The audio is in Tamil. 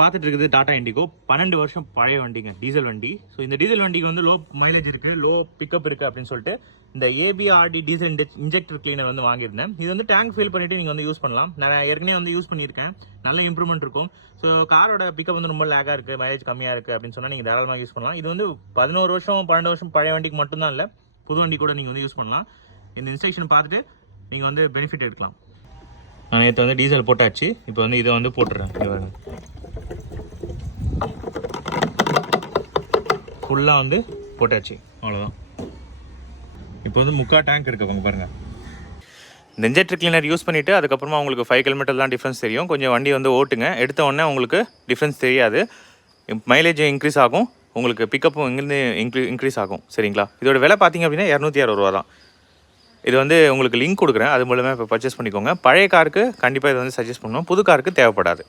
பார்த்துட்டு இருக்குது டாடா இண்டிகோ 12 வருஷம் பழைய வண்டிங்க, டீசல் வண்டி. ஸோ இந்த டீசல் வண்டிக்கு வந்து லோ மைலேஜ் இருக்குது, லோ பிக்கப் இருக்குது அப்படின்னு சொல்லிட்டு இந்த ஏபிஆர்டி டீசல் இன்ஜெக்டர் கிளீனர் வந்து வாங்கியிருந்தேன். இது வந்து டேங்க் ஃபில் பண்ணிவிட்டு நீங்கள் வந்து யூஸ் பண்ணலாம். நான் ஏற்கனவே வந்து யூஸ் பண்ணியிருக்கேன், நல்ல இம்ப்ரூவ்மெண்ட் இருக்கும். ஸோ காரோட பிக்கப் வந்து ரொம்ப லேக்காக இருக்குது, மைலேஜ் கம்மியாக இருக்குது அப்படின்னு சொன்னால் நீங்கள் தாராளமாக யூஸ் பண்ணலாம். இது வந்து 11 வருஷம் 12 வருஷம் பழைய வண்டிக்கு மட்டும்தான் இல்லை, புது வண்டி கூட நீங்கள் வந்து யூஸ் பண்ணலாம். இந்த இன்ஸ்ட்ரக்ஷன் பார்த்துட்டு நீங்கள் வந்து பெனிஃபிட் எடுக்கலாம். நான் நேற்று வந்து டீசல் போட்டாச்சு, இப்போ வந்து இதை வந்து போட்டுறேன். ஃபுல்லாக வந்து போட்டாச்சு, அவ்வளோதான். இப்போ வந்து 3/4 டேங்க் இருக்குங்க பாருங்கள். இந்த இன்ஜெக்டர் கிளீனர் யூஸ் பண்ணிவிட்டு அதுக்கப்புறமா உங்களுக்கு 5 கிலோமீட்டர் தான் டிஃப்ரென்ஸ் தெரியும். கொஞ்சம் வண்டி வந்து ஓட்டுங்க, எடுத்த உடனே உங்களுக்கு டிஃப்ரென்ஸ் தெரியாது. மைலேஜ் இன்க்ரீஸ் ஆகும், உங்களுக்கு பிக்கப்பும் இங்கேருந்து இன்க்ரீஸ் ஆகும். சரிங்களா? இதோட விலை பார்த்தீங்க அப்படின்னா 260 ரூபா தான். இது வந்து உங்களுக்கு லிங்க் கொடுக்குறேன், அது மூலமாக இப்போ பர்ச்சேஸ் பண்ணிக்கோங்க. பழைய காருக்கு கண்டிப்பாக இதை வந்து சஜஸ்ட் பண்ணுவோம், புது காருக்கு தேவைப்படாது.